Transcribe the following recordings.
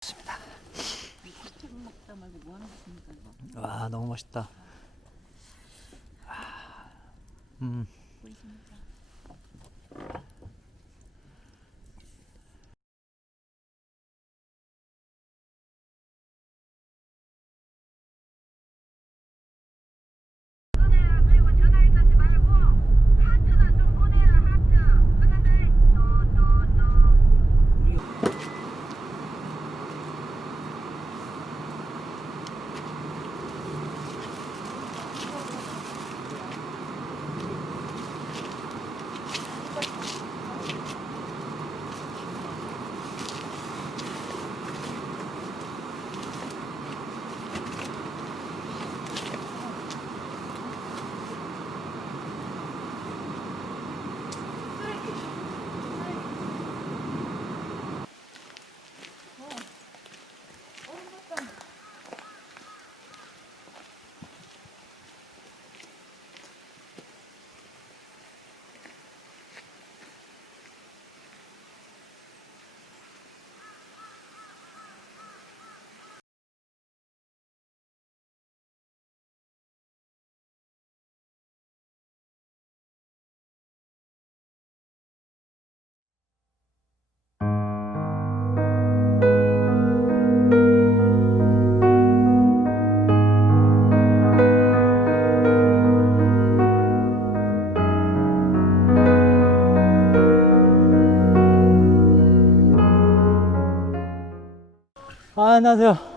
좋습니다. 책 먹다 말고 뭐 하는 겁니까 이거? 와, 너무 멋있다. 음. 보이십니까? 아, 안녕하세요.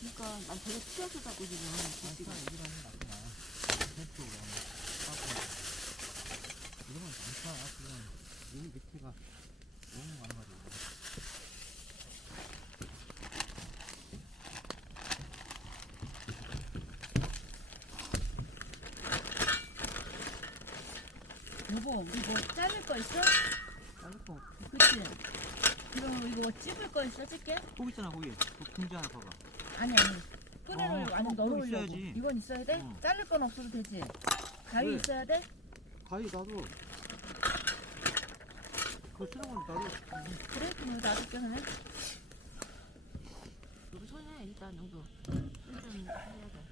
그러니까 난 되게 추워서 자꾸 지금 지금 이러면 많다. 지금 여기 밑에가 너무 많아가지고. 여보 우리 뭐 자를 거 있어? 자를 거 없어. 그치? 그럼 이거 뭐 찝을 거 있어? 찝게? 거기 있잖아 거기. 그 금지 하나 봐봐. 아니 끈을 완전 그거 널어오려고 있어야지. 이건 있어야 돼? 응. 자를 건 없어도 되지? 가위 왜? 있어야 돼? 가위 나도. 그거 쓰는 건 나도. 그래? 그럼 이거 놔둘게 그러면 여기 손에 일단 여기 일단 해야 돼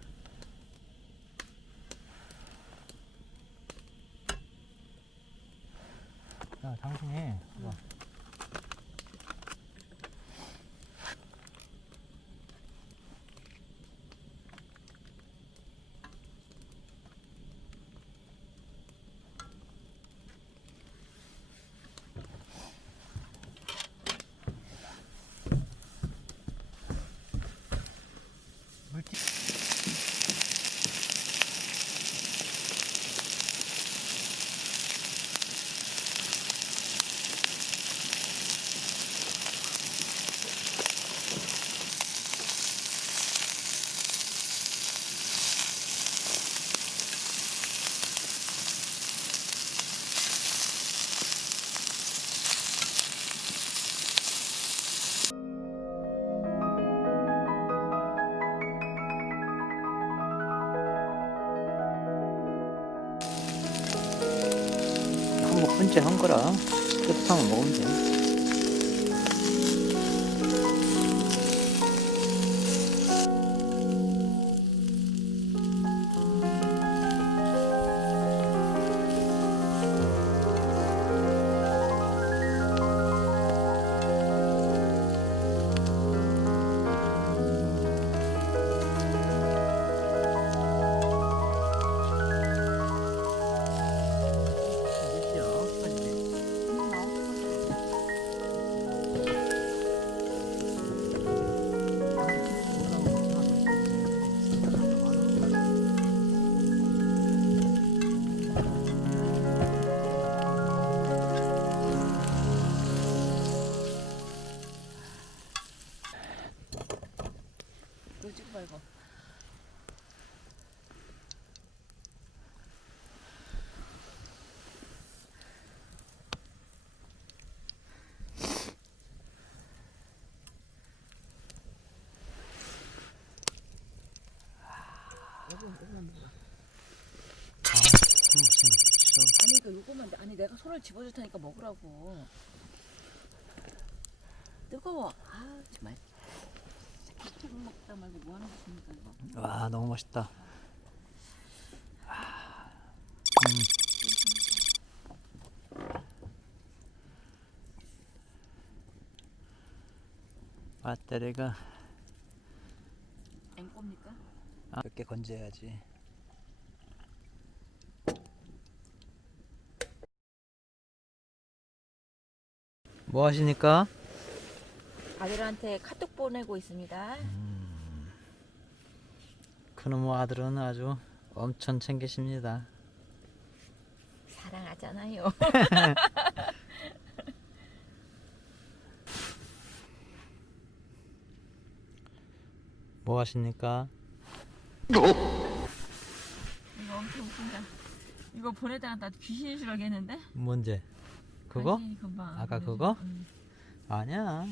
야 당신이 봐. 물티. 한국 분째 한 거라 깨끗하면 먹으면 돼. 그러니까 요거만 아니 내가 손을 집어줄 테니까 먹으라고. 뜨거워. 아 정말. 책 먹다 말고 뭐 하는 겁니까 이거? 와, 너무 멋있다. 배터리가 앵꼬입니까? 몇 개 건져야지. 뭐 하십니까? 아들한테 카톡 보내고 있습니다. 그놈의 아들은 아주 엄청 챙기십니다. 사랑하잖아요. 뭐 하십니까? 이거 엄청 웃긴다. 이거 보내다가 나 귀신 줄 알겠는데? 뭔데? 그거? 간신히 금방 아까 보내줘. 그거? 응. 아니야.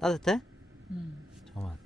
따뜻해? 응. 잠깐만.